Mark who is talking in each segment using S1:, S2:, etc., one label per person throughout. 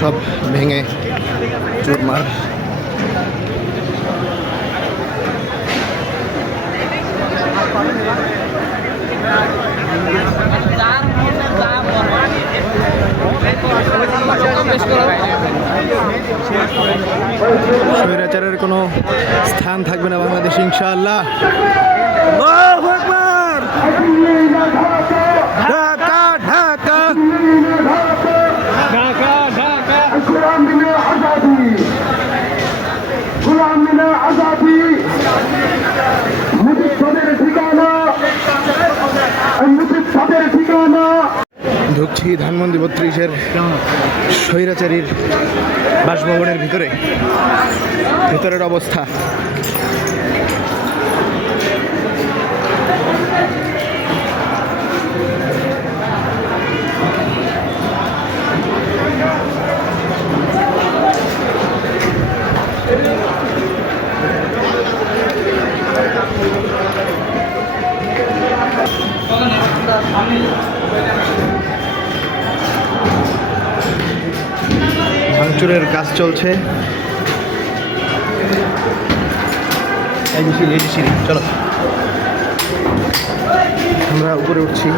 S1: সব ভেঙে চুরমার স্বৈরাচারের কোনো স্থান থাকবে না বাংলাদেশে ইনশাআল্লাহ। আল্লাহু আকবার। ঢুকছি ধানমন্ডি বত্রিশের স্বৈরাচারীর বাসভবনের ভিতরে। ভিতরের অবস্থা। ভাঙচুরের কাজ চলছে। চলো। আমরা উপরে উঠছি।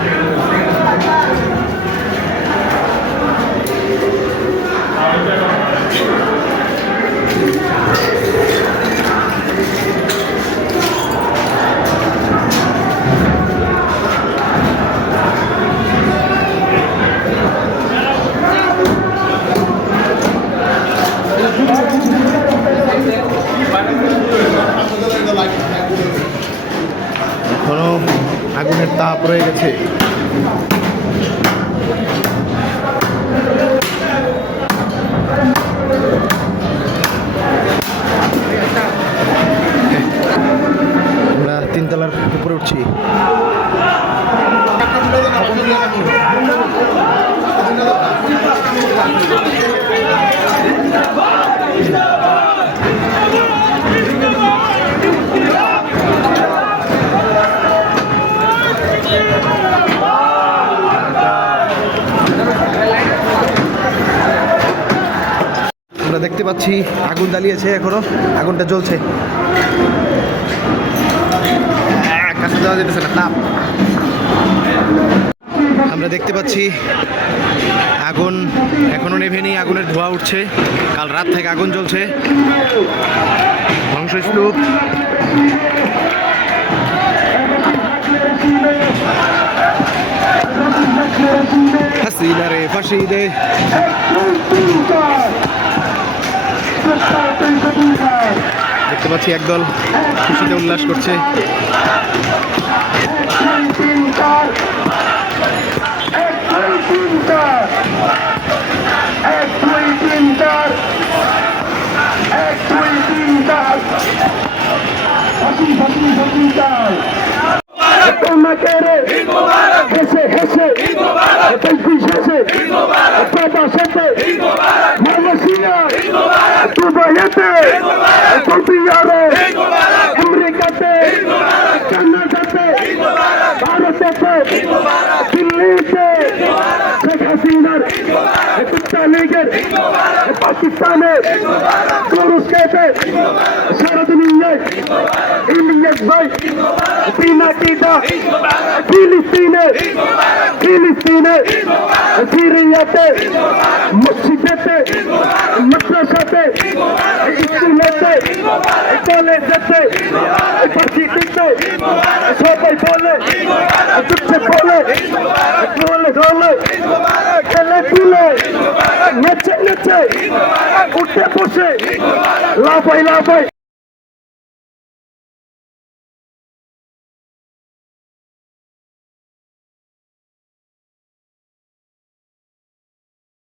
S1: এখনও আগুনের তাপ রয়ে গেছে আমরা তিনতলার উপরে উঠছি আমরা দেখতে পাচ্ছি, আগুন জ্বালিয়েছে এখনও, আগুনটা জ্বলছে। আমরা দেখতে পাচ্ছি, আগুন এখনও নেভেনি, আগুনের ধোঁয়া উঠছে। কাল রাত থেকে আগুন জ্বলছে। ধ্বংসস্তূপ। হাসিনা ফাঁসি দে। দেখতে পাচ্ছি একদল খুশিতে উল্লাস করছে।
S2: লীগের পাকিস্তানে তুরস্কেতে সারা দুনিয়ায় ইলিয়াস ভাই পিনাকিটা ফিলিস্তিনে ফিলিস্তিনে সিরিয়াতে মসজিদেতে মাদ্রাসাতে স্কুলেতে কলেজেতে কিনতে সবাই বলে চুপছে বলে বলে বলে খেলে তুলে, নেচে নেচে উঠে বসে। লাফাই লাফাই।